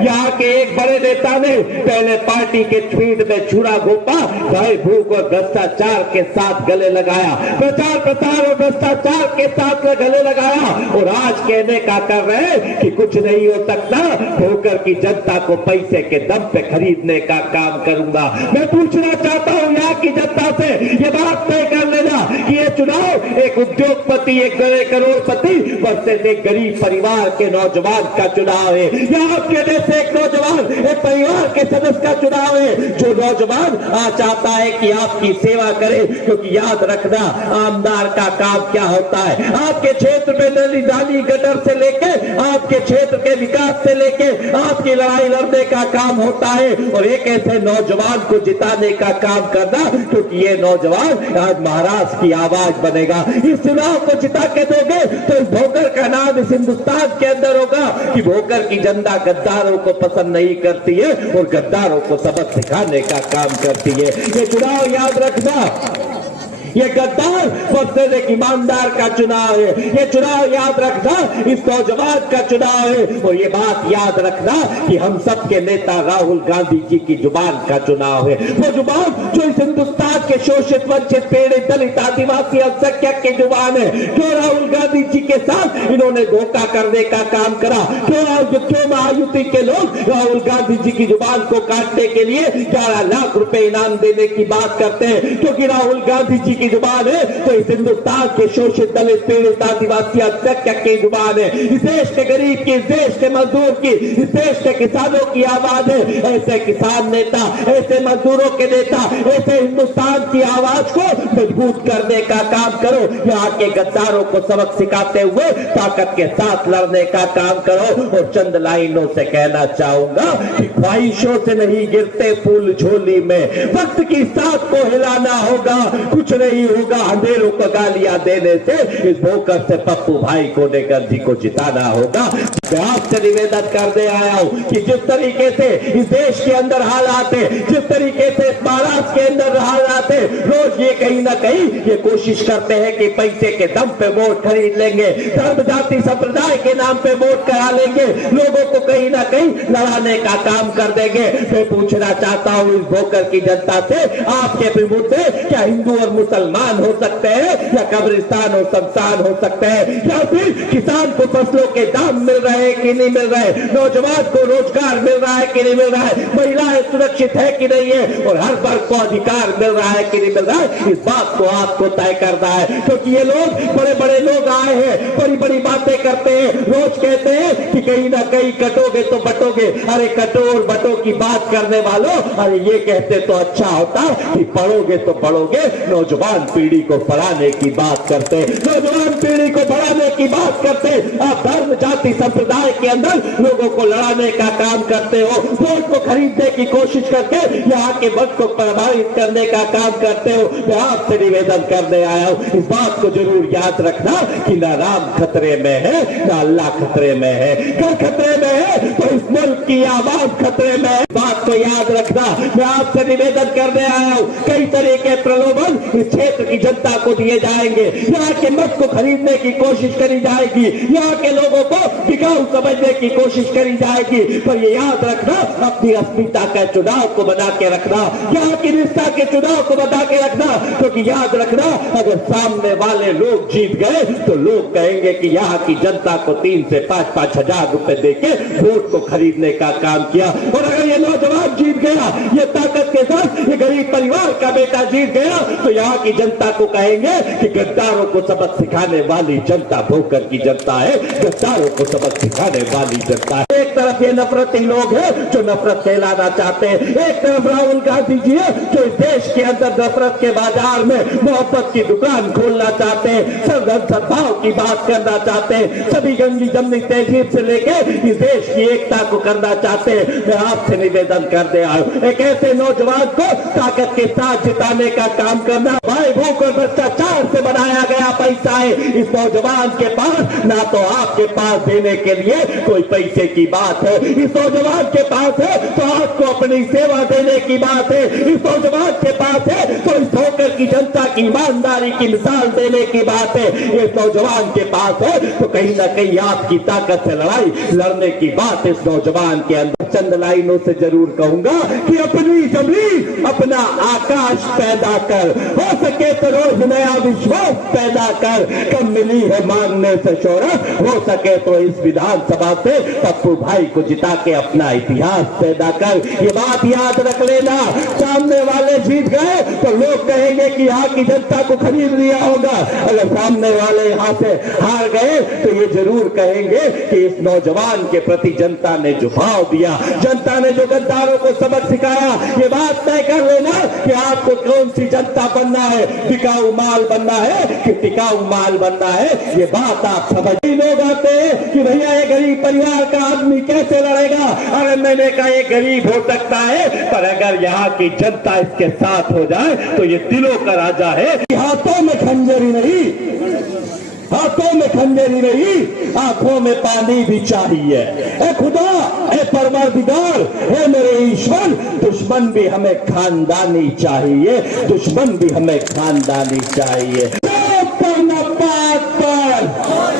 यहाँ के एक बड़े नेता ने पहले पार्टी के ट्वीट में छुरा घोपा, भाई भूख और भ्रष्टाचार के साथ गले लगाया, प्रचार प्रसार और भ्रष्टाचार के साथ गले लगाया, और आज कहने का कर रहे हैं कि कुछ नहीं हो सकता, भोकर की जनता को पैसे के दम पे खरीदने का काम करूंगा। मैं पूछना चाहता हूं यहाँ की जनता से, ये बात तय कर लेना कि ये चुनाव एक उद्योगपति, एक बड़े करोड़पति वर्सेस एक गरीब परिवार के नौजवान का चुनाव है। यहाँ आपके जैसे एक नौजवान, एक परिवार के सदस्य का चुनाव है, जो नौजवान आज चाहता है कि आपकी सेवा करे, क्योंकि याद रखना आमदार का काम क्या होता है। आपके क्षेत्र में नली नाली गटर से लेके आपके क्षेत्र के विकास से लेके आपकी लड़ाई लड़ने का काम होता है, और एक ऐसे नौजवान को जिताने का काम करना, क्योंकि ये नौजवान आज महाराष्ट्र की आवाज बनेगा। इस चुनाव को जिता के दोगे तो इस भोकर का नाम इस हिंदुस्तान के अंदर होगा कि भोकर की जनता गद्दारों को पसंद नहीं करती है और गद्दारों को सबक सिखाने का काम करती है। ये चुनाव याद रखना, ये गद्दार वर्सेस एक ईमानदार का चुनाव है। ये चुनाव याद रखना इस नौजवान का चुनाव है, और ये बात याद रखना कि हम सबके नेता राहुल गांधी जी की जुबान का चुनाव है। वो जुबान जो इस हिंदुस्तान के शोषित, वंचित, पीड़ित, दलित, आदिवासी, अल्पसंख्यक की जुबान है। क्यों राहुल गांधी जी के साथ इन्होंने धोखा करने का काम करा? क्यों महायुति के लोग राहुल गांधी जी की जुबान को काटने के लिए 11 लाख रुपए इनाम देने की बात करते हैं? क्योंकि राहुल गांधी जी की जुबान है तो इस हिंदुस्तान के शोषित, दलित, पीड़ित, आदिवासी, अल्पसंख्यक की जुबान है। इस देश के गरीब की, इस देश के मजदूर की, इस देश के किसानों की आवाज है। ऐसे किसान नेता, ऐसे मजदूरों के नेता, ऐसे हिंदुस्तान की आवाज को मजबूत करने का काम करो। यहाँ के गद्दारों को सबक सिखाते हुए ताकत के साथ लड़ने का काम करो। और चंद लाइनों से कहना चाहूंगा कि ख्वाहिशों से नहीं गिरते फूल झोली में, वक्त की साथ को हिलाना होगा, कुछ नहीं होगा अंधेरों को गालियां देने से। इस भोकर से पप्पू भाई को नेगर जी को जिताना होगा। मैं आपसे निवेदन करने आया हूं कि जिस तरीके से इस देश के अंदर हालात है, जिस तरीके से महाराष्ट्र के अंदर हालात है, रोज ये कहीं ना कहीं ये कोशिश करते हैं कि पैसे के दम पे वोट खरीद लेंगे, धर्म जाति संप्रदाय के नाम पे वोट करा लेंगे, लोगों को कहीं ना कहीं लड़ाने का काम कर देंगे। मैं पूछना चाहता हूं इस भोकर की जनता से, आपके प्रमुख से क्या हिंदू और मुसलमान हो सकते हैं, या कब्रिस्तान और शमशान हो सकते हैं, या फिर किसान को फसलों के दाम मिल रहे हैं कि नहीं मिल रहे, नौजवान को रोजगार मिल रहा है कि नहीं मिल रहा है, महिलाएं सुरक्षित है कि नहीं है, और हर वर्ग को अधिकार मिल रहा है कि नहीं मिल रहा है। इस बात को आपको तय करना है, क्योंकि ये लोग बड़े बड़े लोग आए हैं, बड़ी बड़ी बातें करते हैं, रोज कहते हैं कि कहीं ना कहीं कटोगे तो बटोगे। अरे कटो और बटो की बात करने वालों, अरे ये कहते तो अच्छा होता कि पढ़ोगे तो पढ़ोगे। नौजवान पीढ़ी को पढ़ाने की बात करते, नौजवान पीढ़ी को बढ़ाने की बात करते, आप धर्म जाति संप्रदाय के अंदर लोगों को लड़ाने का काम करते हो, वोट को खरीदने की कोशिश करके यहाँ के वक्त को प्रभावित करने का काम करते हो। मैं आपसे निवेदन करने आया हूँ, इस बात को जरूर याद रखना कि ना राम खतरे में है, ना अल्लाह खतरे में है। क्या खतरे में है तो इस मुल्क की आवाज खतरे में है, बात को याद रखना। मैं आपसे निवेदन करने आया हूँ, कई तरह के प्रलोभन इस क्षेत्र की जनता को दिए जाएंगे, यहाँ के मत को खरीदने की कोशिश करी जाएगी, यहाँ के लोगों को बिकाऊ समझने की कोशिश करी जाएगी। पर ये याद रखना, अपनी अस्मिता के चुनाव को बना के रखना, यहाँ की निष्ठा के चुनाव को बना के रखना, क्योंकि याद रखना अगर सामने वाले लोग जीत गए तो लोग कहेंगे कि यहाँ की जनता को 3 से 5-5 हजार रुपए देके वोट को खरीदने का काम किया। और अगर ये नौजवान जीत गया, ये ताकत के साथ ये गरीब परिवार का बेटा जीत गया, तो यहाँ की जनता को कहेंगे कि गद्दारों को सबक सिखाने वाली जनता भोकर की जनता है, गद्दारों को सबक सिखाने वाली जनता है। एक तरफ ये नफरती लोग हैं जो नफरत फैलाना चाहते हैं, एक तरफ राहुल गांधी जी है जो इस देश के अंदर नफरत के बाजार में मोहब्बत की दुकान खोलना चाहते हैं, सद्भाव की बात करना चाहते हैं, सभी गंगी जमनी तहजीब से लेके इस देश की एकता को करना चाहते हैं। मैं आपसे निवेदन करते आया हूं, एक ऐसे नौजवान को ताकत के साथ जिताने का काम करना। भाई भूख और भ्रष्टाचार से बनाया गया पैसा है, इस नौजवान के पास ना तो आपके पास देने के लिए कोई पैसे की बात है, इस नौजवान के पास है तो आपको अपनी सेवा देने की बात है, इस नौजवान के पास है तो इस भोकर की जनता की ईमानदारी की मिसाल देने की बात है, इस नौजवान के पास है तो कहीं ना कहीं आपकी ताकत से लड़ाई लड़ने की बात इस नौजवान के अंदर चंद लाइनों से जरूर कहूंगा कि अपनी जमीन अपना आकाश पैदा कर, हो सके तो रोज नया विश्वास पैदा कर। कब मिली है मांगने से शोहरत, हो सके तो इस विधानसभा से पप्पू भाई को जिता के अपना इतिहास पैदा कर। ये बात याद रख लेना, सामने वाले जीत गए तो लोग कहेंगे कि यहाँ की जनता को खरीद लिया होगा, अगर सामने वाले यहाँ से हार गए तो ये जरूर कहेंगे कि इस नौजवान के प्रति जनता ने जो भाव दिया, जनता ने जो गद्दारों को सबक सिखाया, ये बात तय कर लेना कि आपको कौन सी जनता बनना है, बिकाऊ माल बनना है कि टिकाऊ माल बनना है। ये बात आप समझ। लोग आते हैं कि भैया ये गरीब परिवार का आदमी कैसे लड़ेगा, अरे मैंने कहा ये गरीब हो सकता है पर अगर यहाँ की जनता इसके साथ हो जाए तो ये दिलों का राजा है। हाथों में खंजरी नहीं, हाथों में खंजरी नहीं, आंखों में पानी भी चाहिए। ए खुदा, ए परवरदिगार, ए मेरे ईश्वर, दुश्मन भी हमें खानदानी चाहिए, दुश्मन भी हमें खानदानी चाहिए। पर न बात पर